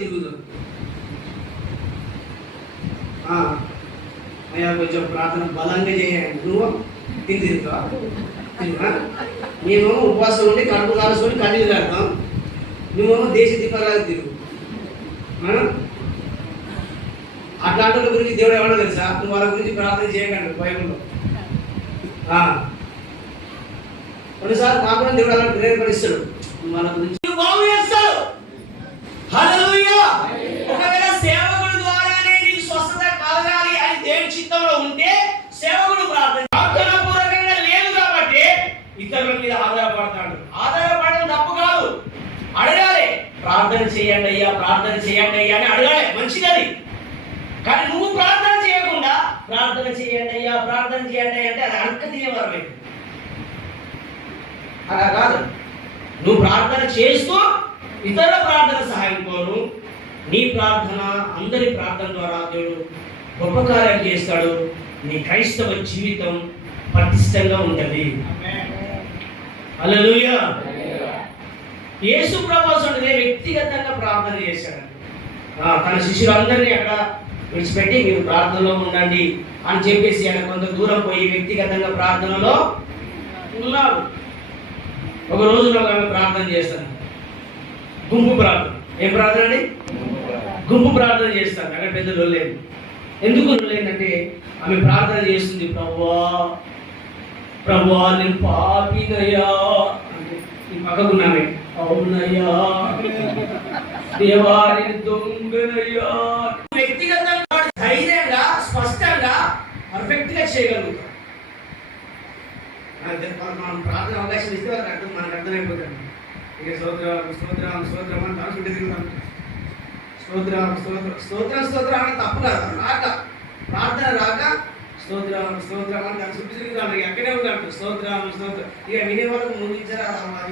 తిరుగుతుంది. అయ్యా కొంచెం ప్రార్థన బలంగా చేయండి. నువ్వు తిరుగుతావా? మేమేమో ఉపవాసం ఉండి కడుపు కాల్చుకొని కన్నీళ్ళు కడతాం, నువ్వేమో దేశ దీపాలాగా తిరుగు. అట్లాంటి వాళ్ళ గురించి దేవుడు ఏమన్నా తెలుసా? నువ్వు వాళ్ళ గురించి ప్రార్థన చేయకండి బైబిల్లో. కొన్నిసార్లు మాకు కూడా దేవుడు అలా ప్రేరేపడిస్తాడు, నువ్వు వాళ్ళ గురించి బాగు చేస్తాడు. హల్లెలూయా. ఒకవేళ సేవకుడు ద్వారానే నీకు స్వస్థత కలగాలి అని దేవుని చిత్తంలో ఉంటే సేవకుడు ప్రార్థనాపూర్వకంగా లేదు కాబట్టి ఇతరుల మీద ఆధారపడతాడు. ఆధారపడడం తప్పు కాదు, అడగాలి. ప్రార్థన చేయండి అయ్యా, ప్రార్థన చేయండి అయ్యా అని అడగాలి, మంచిది. కానీ నువ్వు ప్రార్థన చేయకుండా ప్రార్థన చేయండి అయ్యా, ప్రార్థన చేయండి అంటే అది అడక తినేవారు. అలా కాదు, నువ్వు ప్రార్థన చేస్తూ ఇతరుల ప్రార్థన సహాయంతోను నీ ప్రార్థన అందరి ప్రార్థన ద్వారా దేవుడు గొప్ప కార్యం చేస్తాడు. నీ క్రైస్తవ జీవితం పటిష్టంగా ఉంటుంది. హల్లెలూయా. యేసు ప్రభువు వ్యక్తిగతంగా ప్రార్థన చేశాడు. తన శిష్యులందరినీ అక్కడ విడిచిపెట్టి మీరు ప్రార్థనలో ఉండండి అని చెప్పేసి ఆయన కొంత దూరం పోయి వ్యక్తిగతంగా ప్రార్థనలో ఉన్నాడు. ఒక రోజు ఆమె ప్రార్థన చేస్తాను, గుంపు ప్రార్థన. ఏం ప్రార్థన అండి? గుంపు ప్రార్థన చేస్తాను. అక్కడ పెద్ద లొల్లేదు. ఎందుకు లొల్లేందంటే ఆమె ప్రార్థన చేస్తుంది, ప్రభువా ప్రభువా నేను పాపినయ్యా. ఈ పక్కకున్నామే, అవునయ్యా దేవా నేను దొంగనయ్యా. వ్యక్తిగతంగా ధైర్యంగా స్పష్టంగా పర్ఫెక్ట్ గా చేయగలుగుతాం. మనం ప్రార్థన అవకాశం ఇస్తే మనకు అర్థమైపోతుంది. ఇక స్తోత్రం స్తోత్రం స్తోత్రం అని తలచుంటే తిరుగుతాం. స్తోత్రం స్తోత్రం స్తోత్రం స్తోత్రం అంటే తప్పు కాదు, రాక ప్రార్థన రాక స్తోత్రం స్తోత్రం అని దాని చుట్టూ తిరుగుతాం. ఇక అక్కడే ఉంటాడు స్తోత్రం స్తోత్రం. ఇక వినే వరకు ముగించరా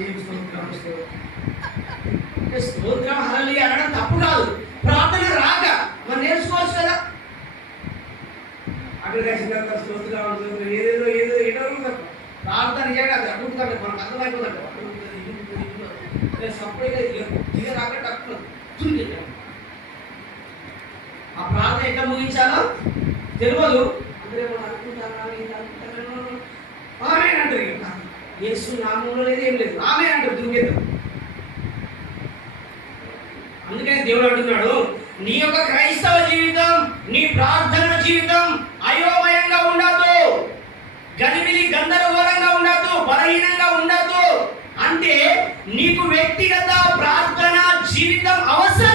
ఏం స్తోత్రం స్తోత్రం స్తోత్రం హల్లెలూయా అనడం తప్పు కాదు. ప్రార్థన రాక మనం నేర్చుకోవచ్చు కదా. అక్కడికి వచ్చిన తర్వాత స్తోత్రం ఏదేదో ఏదో ఏదో ప్రార్థన చేయడం అది అడుగుతాడు, మనకు అర్థమైపోతాడు. ఆ ప్రార్థన ఎట్లా ముగించాలో తెలియదు. ఆమె అంటారు, యేసు నామంలో లేదు ఏం లేదు, ఆమె అంటారు దుర్గేతం. అందుకని దేవుడు అంటున్నాడు, నీ యొక్క క్రైస్తవ జీవితం, నీ ప్రార్థన జీవితం అయోమయంగా ఉండదు, గలిబిలి గందరగోళంగా ఉండదు, బలహీనంగా ఉండదు. అంటే నీకు వ్యక్తిగత ప్రార్థన జీవితం అవసరం.